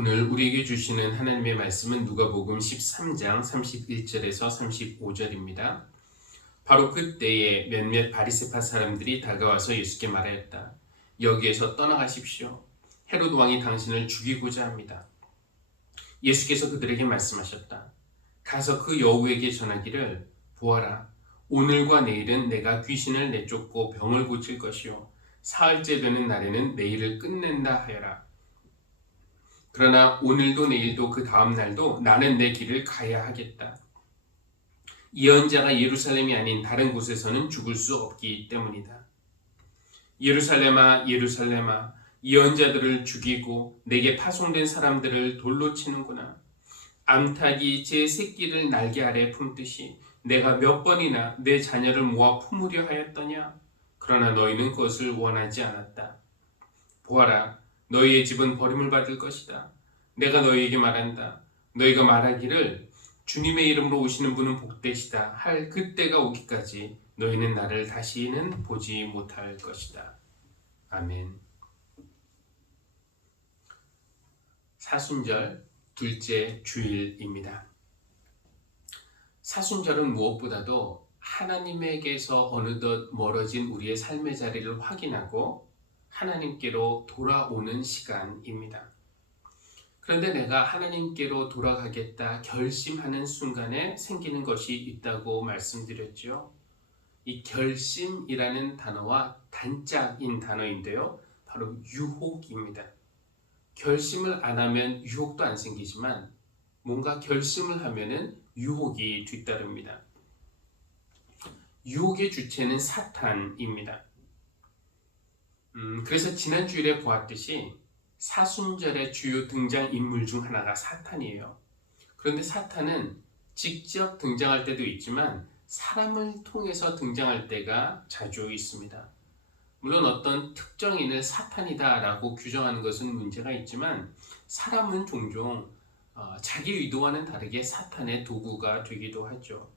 오늘 우리에게 주시는 하나님의 말씀은 누가복음 13장 31절에서 35절입니다. 바로 그때에 몇몇 바리새파 사람들이 다가와서 예수께 말하였다. 여기에서 떠나가십시오. 헤롯 왕이 당신을 죽이고자 합니다. 예수께서 그들에게 말씀하셨다. 가서 그 여우에게 전하기를 보아라. 오늘과 내일은 내가 귀신을 내쫓고 병을 고칠 것이요 사흘째 되는 날에는 내일을 끝낸다 하여라. 그러나 오늘도 내일도 그 다음 날도 나는 내 길을 가야 하겠다. 예언자가 예루살렘이 아닌 다른 곳에서는 죽을 수 없기 때문이다. 예루살렘아 예루살렘아 예언자들을 죽이고 내게 파송된 사람들을 돌로 치는구나. 암탉이 제 새끼를 날개 아래 품듯이 내가 몇 번이나 내 자녀를 모아 품으려 하였더냐. 그러나 너희는 그것을 원하지 않았다. 보아라, 너희의 집은 버림을 받을 것이다. 내가 너희에게 말한다. 너희가 말하기를 주님의 이름으로 오시는 분은 복되시다 할 그때가 오기까지 너희는 나를 다시는 보지 못할 것이다. 아멘. 사순절 둘째 주일입니다. 사순절은 무엇보다도 하나님에게서 어느덧 멀어진 우리의 삶의 자리를 확인하고 하나님께로 돌아오는 시간입니다. 그런데 내가 하나님께로 돌아가겠다 결심하는 순간에 생기는 것이 있다고 말씀드렸죠. 이 결심이라는 단어와 단짝인 단어인데요. 바로 유혹입니다. 결심을 안 하면 유혹도 안 생기지만 뭔가 결심을 하면은 유혹이 뒤따릅니다. 유혹의 주체는 사탄입니다. 그래서 지난 주일에 보았듯이 사순절의 주요 등장 인물 중 하나가 사탄이에요. 그런데 사탄은 직접 등장할 때도 있지만 사람을 통해서 등장할 때가 자주 있습니다. 물론 어떤 특정인을 사탄이다라고 규정하는 것은 문제가 있지만 사람은 종종 자기 의도와는 다르게 사탄의 도구가 되기도 하죠.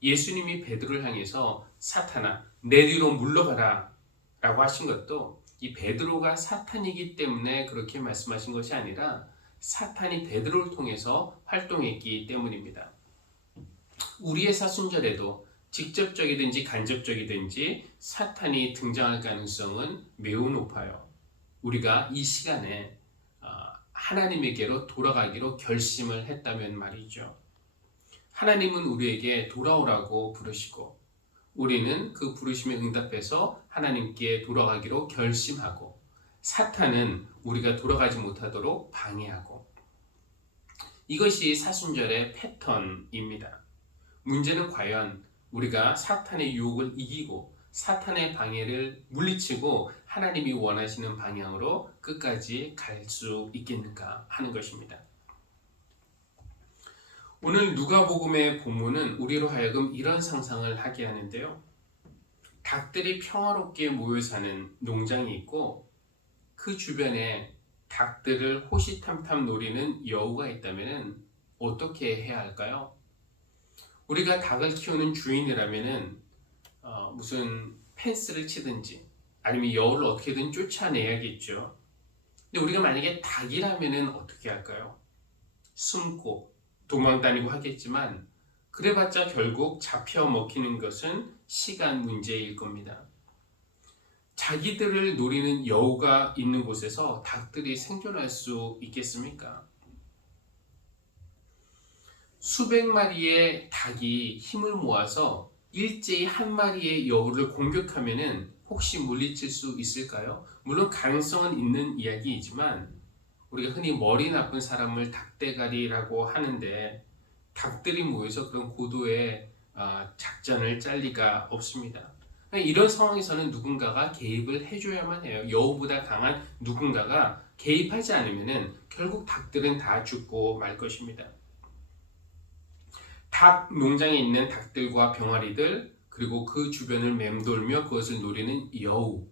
예수님이 베드로를 향해서 사탄아 내 뒤로 물러가라 라고 하신 것도 이 베드로가 사탄이기 때문에 그렇게 말씀하신 것이 아니라 사탄이 베드로를 통해서 활동했기 때문입니다. 우리의 사순절에도 직접적이든지 간접적이든지 사탄이 등장할 가능성은 매우 높아요. 우리가 이 시간에 하나님에게로 돌아가기로 결심을 했다면 말이죠. 하나님은 우리에게 돌아오라고 부르시고 우리는 그 부르심에 응답해서 하나님께 돌아가기로 결심하고 사탄은 우리가 돌아가지 못하도록 방해하고 이것이 사순절의 패턴입니다. 문제는 과연 우리가 사탄의 유혹을 이기고 사탄의 방해를 물리치고 하나님이 원하시는 방향으로 끝까지 갈 수 있겠는가 하는 것입니다. 오늘 누가복음의 본문은 우리로 하여금 이런 상상을 하게 하는데요. 닭들이 평화롭게 모여 사는 농장이 있고 그 주변에 닭들을 호시탐탐 노리는 여우가 있다면 어떻게 해야 할까요? 우리가 닭을 키우는 주인이라면 무슨 펜스를 치든지 아니면 여우를 어떻게든 쫓아내야겠죠. 근데 우리가 만약에 닭이라면 어떻게 할까요? 숨고 도망다니고 하겠지만 그래봤자 결국 잡혀 먹히는 것은 시간 문제일 겁니다. 자기들을 노리는 여우가 있는 곳에서 닭들이 생존할 수 있겠습니까? 수백 마리의 닭이 힘을 모아서 일제히 한 마리의 여우를 공격하면은 혹시 물리칠 수 있을까요? 물론 가능성은 있는 이야기이지만 우리가 흔히 머리 나쁜 사람을 닭대가리라고 하는데 닭들이 모여서 그런 고도의 작전을 짤 리가 없습니다. 이런 상황에서는 누군가가 개입을 해줘야만 해요. 여우보다 강한 누군가가 개입하지 않으면 결국 닭들은 다 죽고 말 것입니다. 닭 농장에 있는 닭들과 병아리들 그리고 그 주변을 맴돌며 그것을 노리는 여우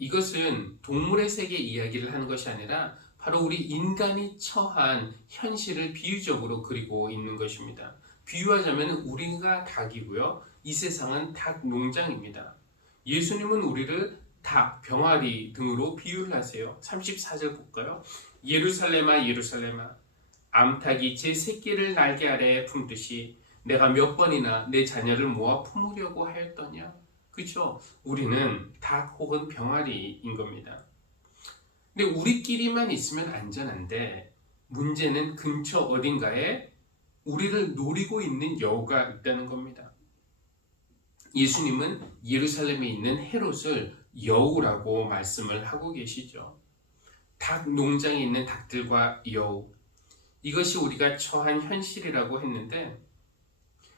이것은 동물의 세계 이야기를 하는 것이 아니라 바로 우리 인간이 처한 현실을 비유적으로 그리고 있는 것입니다. 비유하자면 우리가 닭이고요. 이 세상은 닭 농장입니다. 예수님은 우리를 닭, 병아리 등으로 비유를 하세요. 34절 볼까요? 예루살렘아 예루살렘아 암탉이 제 새끼를 날개 아래에 품듯이 내가 몇 번이나 내 자녀를 모아 품으려고 하였더냐. 그렇죠? 우리는 닭 혹은 병아리인 겁니다. 근데 우리끼리만 있으면 안전한데 문제는 근처 어딘가에 우리를 노리고 있는 여우가 있다는 겁니다. 예수님은 예루살렘에 있는 헤롯을 여우라고 말씀을 하고 계시죠. 닭 농장에 있는 닭들과 여우, 이것이 우리가 처한 현실이라고 했는데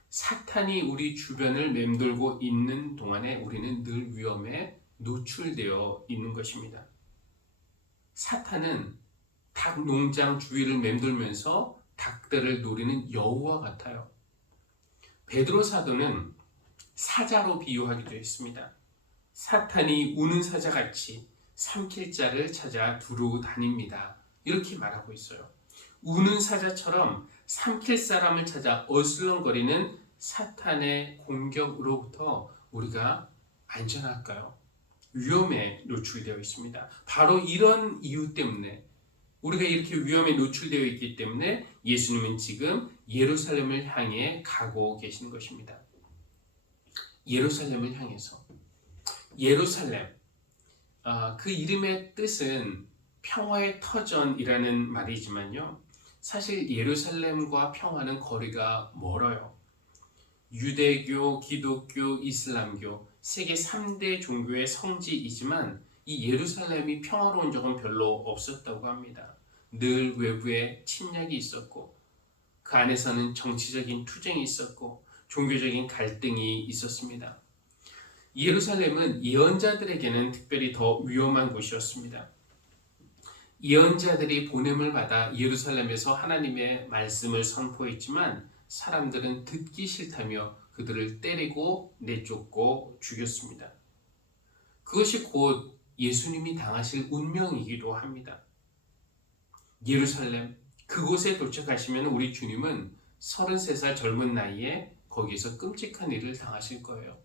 사탄이 우리 주변을 맴돌고 있는 동안에 우리는 늘 위험에 노출되어 있는 것입니다. 사탄은 닭 농장 주위를 맴돌면서 닭들을 노리는 여우와 같아요. 베드로 사도는 사자로 비유하기도 했습니다. 사탄이 우는 사자같이 삼킬 자를 찾아 두루 다닙니다. 이렇게 말하고 있어요. 우는 사자처럼 삼킬 사람을 찾아 어슬렁거리는 사탄의 공격으로부터 우리가 안전할까요? 위험에 노출되어 있습니다. 바로 이런 이유 때문에 우리가 이렇게 위험에 노출되어 있기 때문에 예수님은 지금 예루살렘을 향해 가고 계시는 것입니다. 예루살렘을 향해서. 예루살렘, 그 이름의 뜻은 평화의 터전이라는 말이지만요. 사실 예루살렘과 평화는 거리가 멀어요. 유대교, 기독교, 이슬람교 세계 3대 종교의 성지이지만 이 예루살렘이 평화로운 적은 별로 없었다고 합니다. 늘 외부에 침략이 있었고 그 안에서는 정치적인 투쟁이 있었고 종교적인 갈등이 있었습니다. 예루살렘은 예언자들에게는 특별히 더 위험한 곳이었습니다. 예언자들이 보냄을 받아 예루살렘에서 하나님의 말씀을 선포했지만 사람들은 듣기 싫다며 그들을 때리고 내쫓고 죽였습니다. 그것이 곧 예수님이 당하실 운명이기도 합니다. 예루살렘, 그곳에 도착하시면 우리 주님은 33살 젊은 나이에 거기서 끔찍한 일을 당하실 거예요.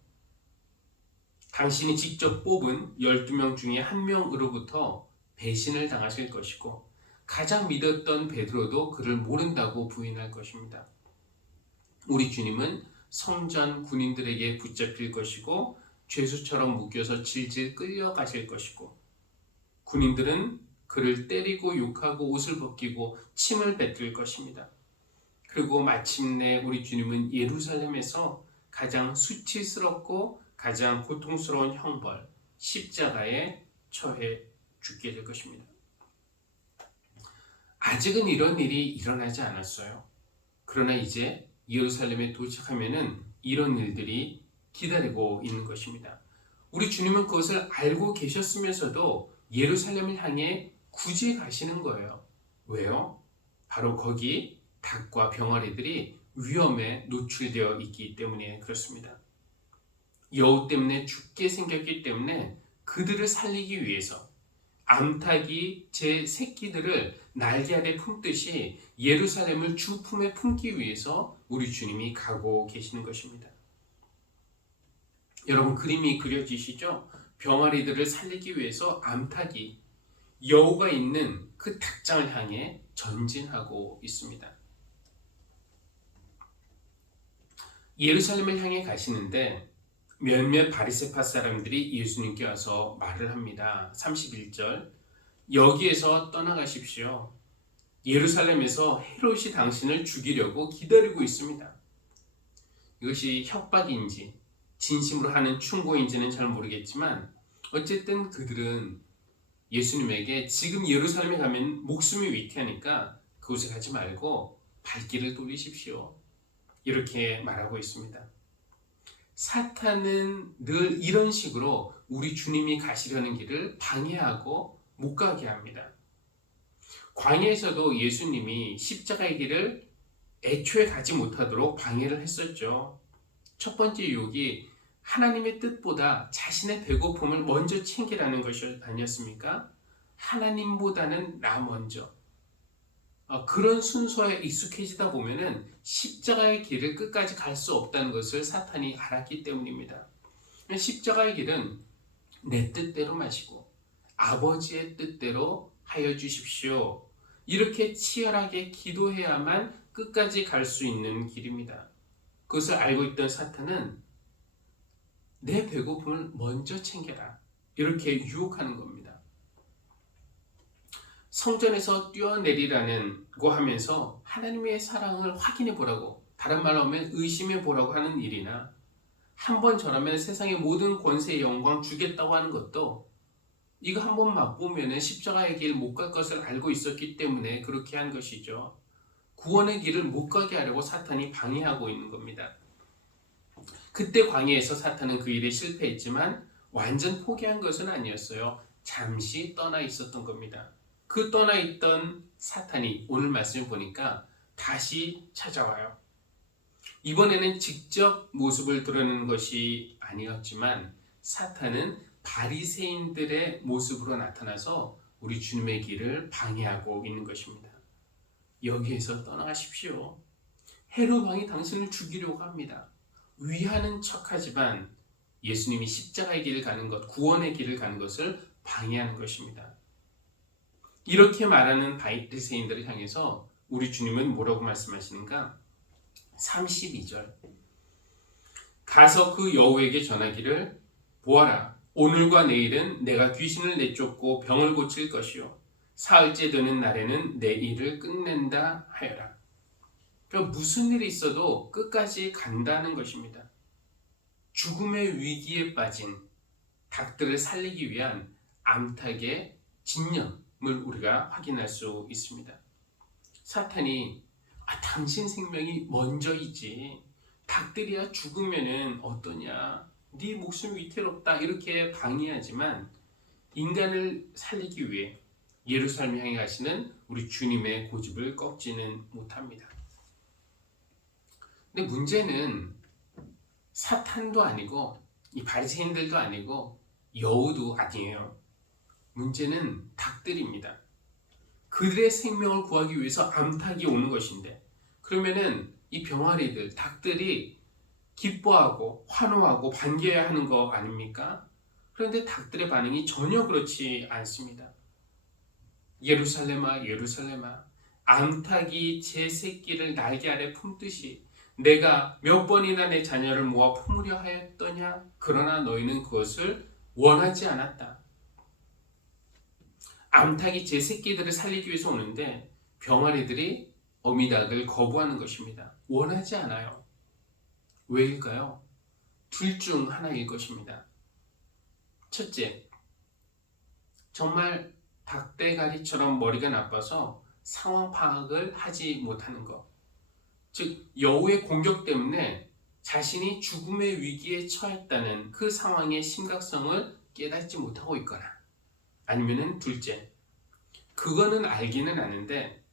당신이 직접 뽑은 12명 중에 1명으로부터 배신을 당하실 것이고 가장 믿었던 베드로도 그를 모른다고 부인할 것입니다. 우리 주님은 성전 군인들에게 붙잡힐 것이고 죄수처럼 묶여서 질질 끌려가실 것이고 군인들은 그를 때리고 욕하고 옷을 벗기고 침을 뱉을 것입니다. 그리고 마침내 우리 주님은 예루살렘에서 가장 수치스럽고 가장 고통스러운 형벌, 십자가에 처해 죽게 될 것입니다. 아직은 이런 일이 일어나지 않았어요. 그러나 이제 예루살렘에 도착하면은 이런 일들이 기다리고 있는 것입니다. 우리 주님은 그것을 알고 계셨으면서도 예루살렘을 향해 굳이 가시는 거예요. 왜요? 바로 거기 닭과 병아리들이 위험에 노출되어 있기 때문에 그렇습니다. 여우 때문에 죽게 생겼기 때문에 그들을 살리기 위해서 암탉이 제 새끼들을 날개 아래 품듯이 예루살렘을 주 품에 품기 위해서 우리 주님이 가고 계시는 것입니다. 여러분 그림이 그려지시죠? 병아리들을 살리기 위해서 암탉이 여우가 있는 그 닭장을 향해 전진하고 있습니다. 예루살렘을 향해 가시는데 몇몇 바리새파 사람들이 예수님께 와서 말을 합니다. 31절 여기에서 떠나가십시오. 예루살렘에서 헤롯이 당신을 죽이려고 기다리고 있습니다. 이것이 협박인지 진심으로 하는 충고인지는 잘 모르겠지만 어쨌든 그들은 예수님에게 지금 예루살렘에 가면 목숨이 위태하니까 그곳에 가지 말고 발길을 돌리십시오. 이렇게 말하고 있습니다. 사탄은 늘 이런 식으로 우리 주님이 가시려는 길을 방해하고 못 가게 합니다. 광야에서도 예수님이 십자가의 길을 애초에 가지 못하도록 방해를 했었죠. 첫 번째 유혹이 하나님의 뜻보다 자신의 배고픔을 먼저 챙기라는 것이 아니었습니까? 하나님보다는 나 먼저. 그런 순서에 익숙해지다 보면은 십자가의 길을 끝까지 갈 수 없다는 것을 사탄이 알았기 때문입니다. 십자가의 길은 내 뜻대로 마시고 아버지의 뜻대로 하여 주십시오. 이렇게 치열하게 기도해야만 끝까지 갈 수 있는 길입니다. 그것을 알고 있던 사탄은 내 배고픔을 먼저 챙겨라, 이렇게 유혹하는 겁니다. 성전에서 뛰어내리라고 하면서 하나님의 사랑을 확인해 보라고, 다른 말로 하면 의심해 보라고 하는 일이나, 한번 저라면 세상의 모든 권세의 영광 주겠다고 하는 것도 이거 한번 맛보면 십자가의 길 못 갈 것을 알고 있었기 때문에 그렇게 한 것이죠. 구원의 길을 못 가게 하려고 사탄이 방해하고 있는 겁니다. 그때 광야에서 사탄은 그 일에 실패했지만 완전 포기한 것은 아니었어요. 잠시 떠나 있었던 겁니다. 그 떠나 있던 사탄이 오늘 말씀을 보니까 다시 찾아와요. 이번에는 직접 모습을 드러내는 것이 아니었지만 사탄은 바리새인들의 모습으로 나타나서 우리 주님의 길을 방해하고 있는 것입니다. 여기에서 떠나가십시오. 헤롯 왕이 당신을 죽이려고 합니다. 위하는 척하지만 예수님이 십자가의 길을 가는 것, 구원의 길을 가는 것을 방해하는 것입니다. 이렇게 말하는 바리새인들을 향해서 우리 주님은 뭐라고 말씀하시는가? 32절, 가서 그 여우에게 전하기를, 보아라, 오늘과 내일은 내가 귀신을 내쫓고 병을 고칠 것이요 사흘째 되는 날에는 내 일을 끝낸다 하여라. 그러니까 무슨 일이 있어도 끝까지 간다는 것입니다. 죽음의 위기에 빠진 닭들을 살리기 위한 암탉의 진념을 우리가 확인할 수 있습니다. 사탄이 당신 생명이 먼저이지, 닭들이야 죽으면은 어떠냐, 네 목숨이 위태롭다, 이렇게 방해하지만 인간을 살리기 위해 예루살렘 향해 가시는 우리 주님의 고집을 꺾지는 못합니다. 근데 문제는 사탄도 아니고 이 바리새인들도 아니고 여우도 아니에요. 문제는 닭들입니다. 그들의 생명을 구하기 위해서 암탉이 오는 것인데, 그러면은 이 병아리들, 닭들이 기뻐하고 환호하고 반겨야 하는 거 아닙니까? 그런데 닭들의 반응이 전혀 그렇지 않습니다. 예루살렘아, 예루살렘아, 암탉이 제 새끼를 날개 아래 품듯이 내가 몇 번이나 내 자녀를 모아 품으려 하였더냐? 그러나 너희는 그것을 원하지 않았다. 암탉이 제 새끼들을 살리기 위해서 오는데 병아리들이 어미닭을 거부하는 것입니다. 원하지 않아요. 왜일까요? 둘 중 하나일 것입니다. 첫째, 정말 닭대가리처럼 머리가 나빠서 상황 파악을 하지 못하는 것. 즉, 여우의 공격 때문에 자신이 죽음의 위기에 처했다는 그 상황의 심각성을 깨닫지 못하고 있거나, 아니면은 둘째, 그거는 알기는 아는데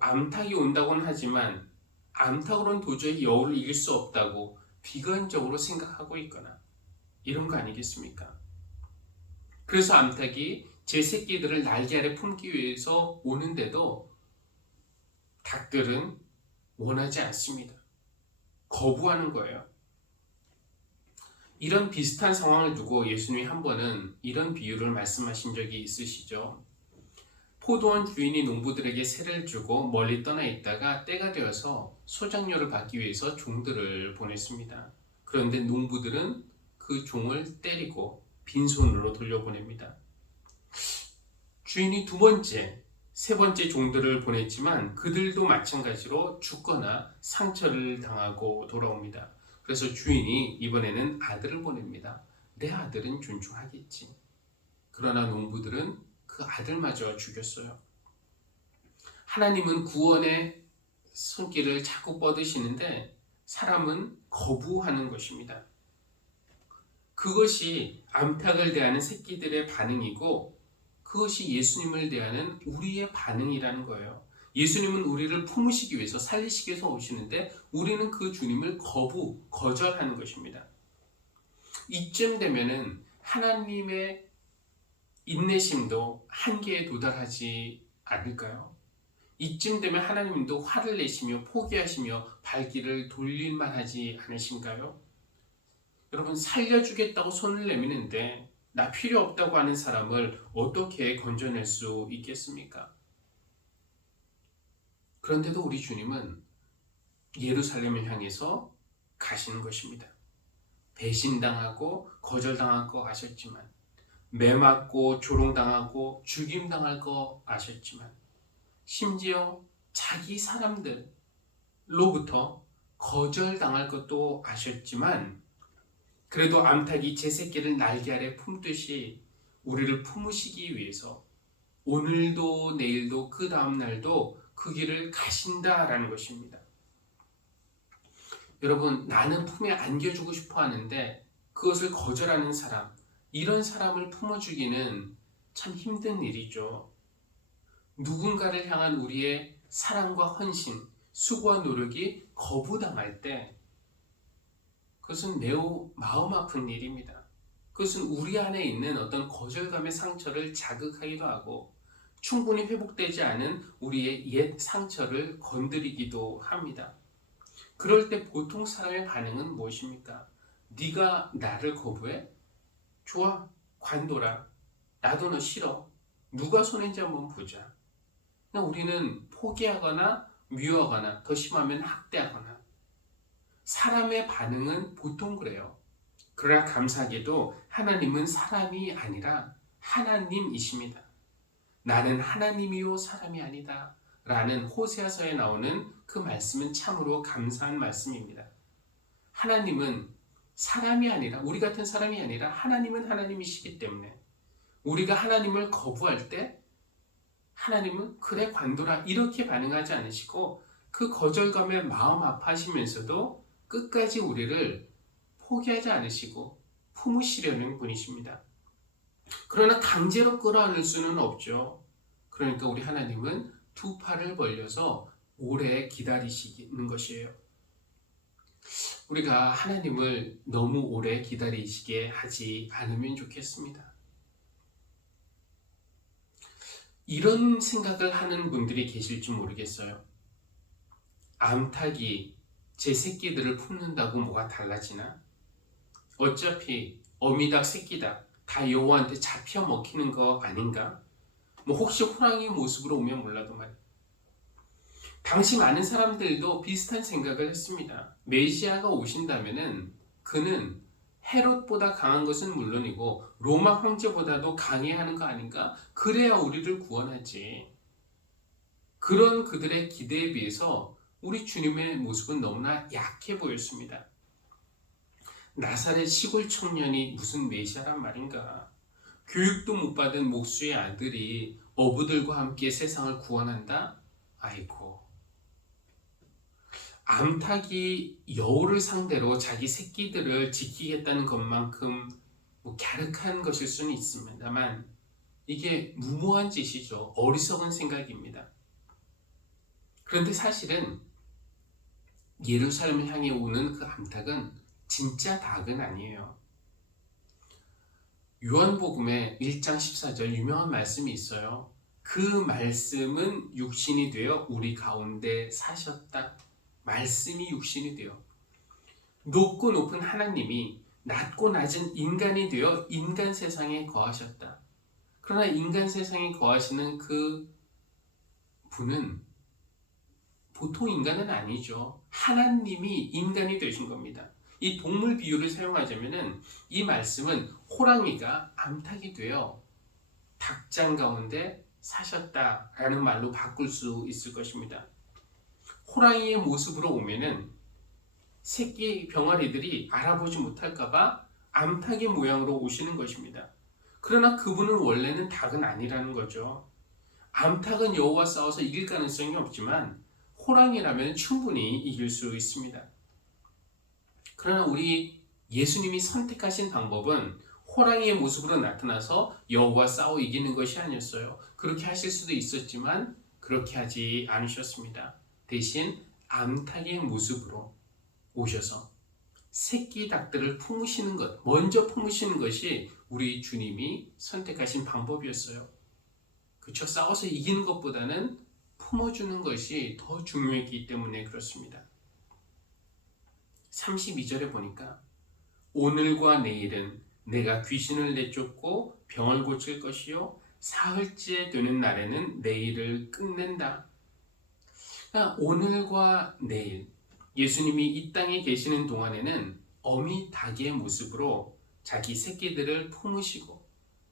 암탉이 온다고는 하지만 암탉으로는 도저히 여우를 이길 수 없다고 비관적으로 생각하고 있거나, 이런 거 아니겠습니까? 그래서 암탉이 제 새끼들을 날개 아래 품기 위해서 오는데도 닭들은 원하지 않습니다. 거부하는 거예요. 이런 비슷한 상황을 두고 예수님이 한 번은 이런 비유를 말씀하신 적이 있으시죠. 포도원 주인이 농부들에게 세를 주고 멀리 떠나 있다가 때가 되어서 소작료를 받기 위해서 종들을 보냈습니다. 그런데 농부들은 그 종을 때리고 빈손으로 돌려보냅니다. 주인이 두 번째, 세 번째 종들을 보냈지만 그들도 마찬가지로 죽거나 상처를 당하고 돌아옵니다. 그래서 주인이 이번에는 아들을 보냅니다. 내 아들은 존중하겠지. 그러나 농부들은 그 아들마저 죽였어요. 하나님은 구원의 손길을 자꾸 뻗으시는데 사람은 거부하는 것입니다. 그것이 암탉을 대하는 새끼들의 반응이고, 그것이 예수님을 대하는 우리의 반응이라는 거예요. 예수님은 우리를 품으시기 위해서, 살리시기 위해서 오시는데 우리는 그 주님을 거절하는 것입니다. 이쯤 되면은 하나님의 인내심도 한계에 도달하지 않을까요? 이쯤 되면 하나님도 화를 내시며 포기하시며 발길을 돌릴만 하지 않으신가요? 여러분, 살려주겠다고 손을 내미는데 나 필요 없다고 하는 사람을 어떻게 건져낼 수 있겠습니까? 그런데도 우리 주님은 예루살렘을 향해서 가시는 것입니다. 배신당하고 거절당할 거 아셨지만, 매맞고 조롱당하고 죽임당할 거 아셨지만, 심지어 자기 사람들로부터 거절당할 것도 아셨지만, 그래도 암탉이 제 새끼를 날개 아래 품듯이 우리를 품으시기 위해서 오늘도 내일도 그 다음 날도 그 길을 가신다라는 것입니다. 여러분, 나는 품에 안겨주고 싶어 하는데 그것을 거절하는 사람, 이런 사람을 품어주기는 참 힘든 일이죠. 누군가를 향한 우리의 사랑과 헌신, 수고와 노력이 거부당할 때 그것은 매우 마음 아픈 일입니다. 그것은 우리 안에 있는 어떤 거절감의 상처를 자극하기도 하고 충분히 회복되지 않은 우리의 옛 상처를 건드리기도 합니다. 그럴 때 보통 사람의 반응은 무엇입니까? 네가 나를 거부해? 좋아, 관둬라. 나도 너 싫어. 누가 손해인지 한번 보자. 우리는 포기하거나 미워하거나 더 심하면 학대하거나, 사람의 반응은 보통 그래요. 그러나 감사하게도 하나님은 사람이 아니라 하나님이십니다. 나는 하나님이요 사람이 아니다 라는 호세아서에 나오는 그 말씀은 참으로 감사한 말씀입니다. 하나님은 사람이 아니라, 우리 같은 사람이 아니라 하나님은 하나님이시기 때문에 우리가 하나님을 거부할 때 하나님은 그래 관둬라 이렇게 반응하지 않으시고 그 거절감에 마음 아파하시면서도 끝까지 우리를 포기하지 않으시고 품으시려는 분이십니다. 그러나 강제로 끌어안을 수는 없죠. 그러니까 우리 하나님은 두 팔을 벌려서 오래 기다리시는 것이에요. 우리가 하나님을 너무 오래 기다리시게 하지 않으면 좋겠습니다. 이런 생각을 하는 분들이 계실지 모르겠어요. 암탉이 제 새끼들을 품는다고 뭐가 달라지나? 어차피 어미닭 새끼닭 다 여호와한테 잡혀 먹히는 거 아닌가? 혹시 호랑이 모습으로 오면 몰라도 말이야. 당시 많은 사람들도 비슷한 생각을 했습니다. 메시아가 오신다면은 그는 헤롯보다 강한 것은 물론이고 로마 황제보다도 강해야 하는 거 아닌가? 그래야 우리를 구원하지. 그런 그들의 기대에 비해서 우리 주님의 모습은 너무나 약해 보였습니다. 나사렛 시골 청년이 무슨 메시아란 말인가? 교육도 못 받은 목수의 아들이 어부들과 함께 세상을 구원한다? 아이고. 암탉이 여우를 상대로 자기 새끼들을 지키겠다는 것만큼 갸륵한 것일 수는 있습니다만 이게 무모한 짓이죠. 어리석은 생각입니다. 그런데 사실은 예루살렘을 향해 오는 그 암탉은 진짜 닭은 아니에요. 요한복음에 1장 14절 유명한 말씀이 있어요. 그 말씀은 육신이 되어 우리 가운데 사셨다. 말씀이 육신이 되어 높고 높은 하나님이 낮고 낮은 인간이 되어 인간 세상에 거하셨다. 그러나 인간 세상에 거하시는 그 분은 보통 인간은 아니죠. 하나님이 인간이 되신 겁니다. 이 동물 비유를 사용하자면 이 말씀은 호랑이가 암탉이 되어 닭장 가운데 사셨다라는 말로 바꿀 수 있을 것입니다. 호랑이의 모습으로 오면은 새끼 병아리들이 알아보지 못할까봐 암탉의 모양으로 오시는 것입니다. 그러나 그분은 원래는 닭은 아니라는 거죠. 암탉은 여우와 싸워서 이길 가능성이 없지만 호랑이라면 충분히 이길 수 있습니다. 그러나 우리 예수님이 선택하신 방법은 호랑이의 모습으로 나타나서 여우와 싸워 이기는 것이 아니었어요. 그렇게 하실 수도 있었지만 그렇게 하지 않으셨습니다. 대신 암탉의 모습으로 오셔서 새끼 닭들을 품으시는 것, 먼저 품으시는 것이 우리 주님이 선택하신 방법이었어요. 그렇죠? 싸워서 이기는 것보다는 품어주는 것이 더 중요했기 때문에 그렇습니다. 32절에 보니까 오늘과 내일은 내가 귀신을 내쫓고 병을 고칠 것이요 사흘째 되는 날에는 내 일을 끝낸다. 그러니까 오늘과 내일 예수님이 이 땅에 계시는 동안에는 어미 닭의 모습으로 자기 새끼들을 품으시고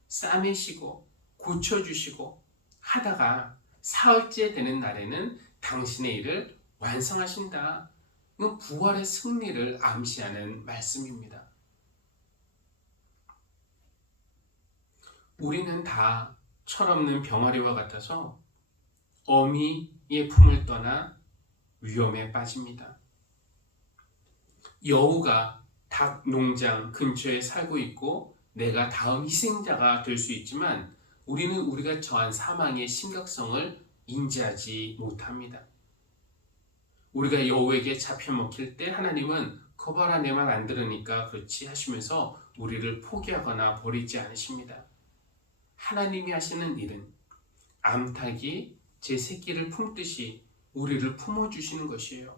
싸매시고 고쳐주시고 하다가 사흘째 되는 날에는 당신의 일을 완성하신다. 이건 부활의 승리를 암시하는 말씀입니다. 우리는 다 철없는 병아리와 같아서 어미의 품을 떠나 위험에 빠집니다. 여우가 닭 농장 근처에 살고 있고 내가 다음 희생자가 될 수 있지만 우리는 우리가 처한 사망의 심각성을 인지하지 못합니다. 우리가 여우에게 잡혀 먹힐 때 하나님은 거봐라 내 말 안 들으니까 그렇지 하시면서 우리를 포기하거나 버리지 않으십니다. 하나님이 하시는 일은 암탉이 제 새끼를 품듯이 우리를 품어주시는 것이에요.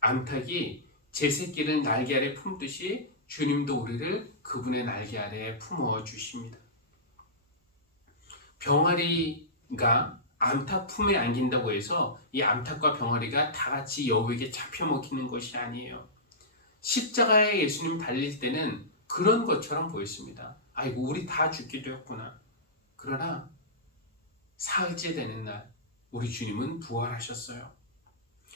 암탉이 제 새끼를 날개 아래 품듯이 주님도 우리를 그분의 날개 아래 품어주십니다. 병아리가 암탉 품에 안긴다고 해서 이 암탉과 병아리가 다 같이 여우에게 잡혀 먹히는 것이 아니에요. 십자가에 예수님 달릴 때는 그런 것처럼 보였습니다. 아이고 우리 다 죽게 되었구나. 그러나 사흘째 되는 날 우리 주님은 부활하셨어요.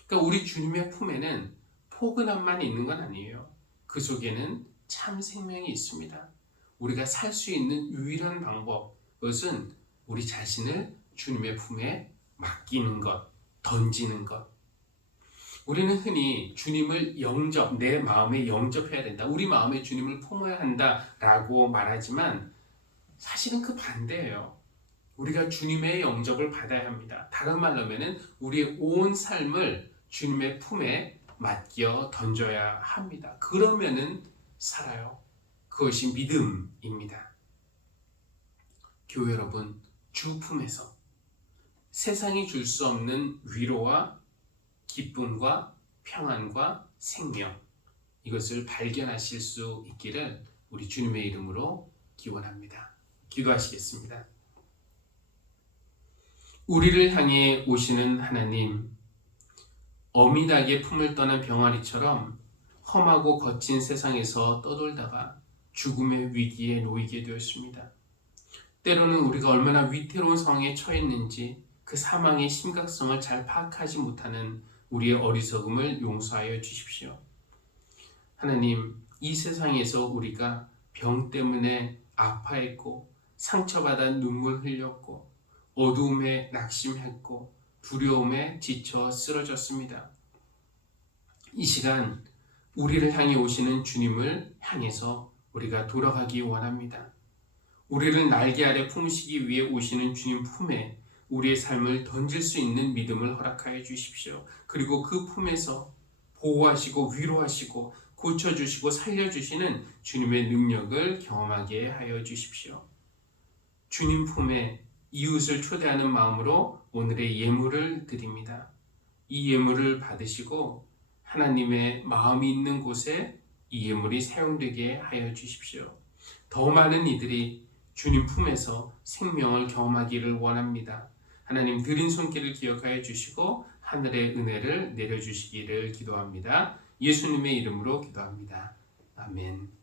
그러니까 우리 주님의 품에는 포근함만 있는 건 아니에요. 그 속에는 참 생명이 있습니다. 우리가 살 수 있는 유일한 방법, 그것은 우리 자신을 주님의 품에 맡기는 것, 던지는 것. 우리는 흔히 주님을 내 마음에 영접해야 된다. 우리 마음에 주님을 품어야 한다라고 말하지만 사실은 그 반대예요. 우리가 주님의 영접을 받아야 합니다. 다른 말로 하면 우리의 온 삶을 주님의 품에 맡겨 던져야 합니다. 그러면은 살아요. 그것이 믿음입니다. 교회 여러분, 주 품에서 세상이 줄 수 없는 위로와 기쁨과 평안과 생명, 이것을 발견하실 수 있기를 우리 주님의 이름으로 기원합니다. 기도하시겠습니다. 우리를 향해 오시는 하나님, 어미닭의 품을 떠난 병아리처럼 험하고 거친 세상에서 떠돌다가 죽음의 위기에 놓이게 되었습니다. 때로는 우리가 얼마나 위태로운 상황에 처했는지 그 사망의 심각성을 잘 파악하지 못하는 우리의 어리석음을 용서하여 주십시오. 하나님, 이 세상에서 우리가 병 때문에 아파했고 상처받아 눈물 흘렸고 어두움에 낙심했고 두려움에 지쳐 쓰러졌습니다. 이 시간 우리를 향해 오시는 주님을 향해서 우리가 돌아가기 원합니다. 우리를 날개 아래 품으시기 위해 오시는 주님 품에 우리의 삶을 던질 수 있는 믿음을 허락하여 주십시오. 그리고 그 품에서 보호하시고 위로하시고 고쳐주시고 살려주시는 주님의 능력을 경험하게 하여 주십시오. 주님 품에 이웃을 초대하는 마음으로 오늘의 예물을 드립니다. 이 예물을 받으시고 하나님의 마음이 있는 곳에 이 예물이 사용되게 하여 주십시오. 더 많은 이들이 주님 품에서 생명을 경험하기를 원합니다. 하나님 드린 손길을 기억하여 주시고 하늘의 은혜를 내려주시기를 기도합니다. 예수님의 이름으로 기도합니다. 아멘.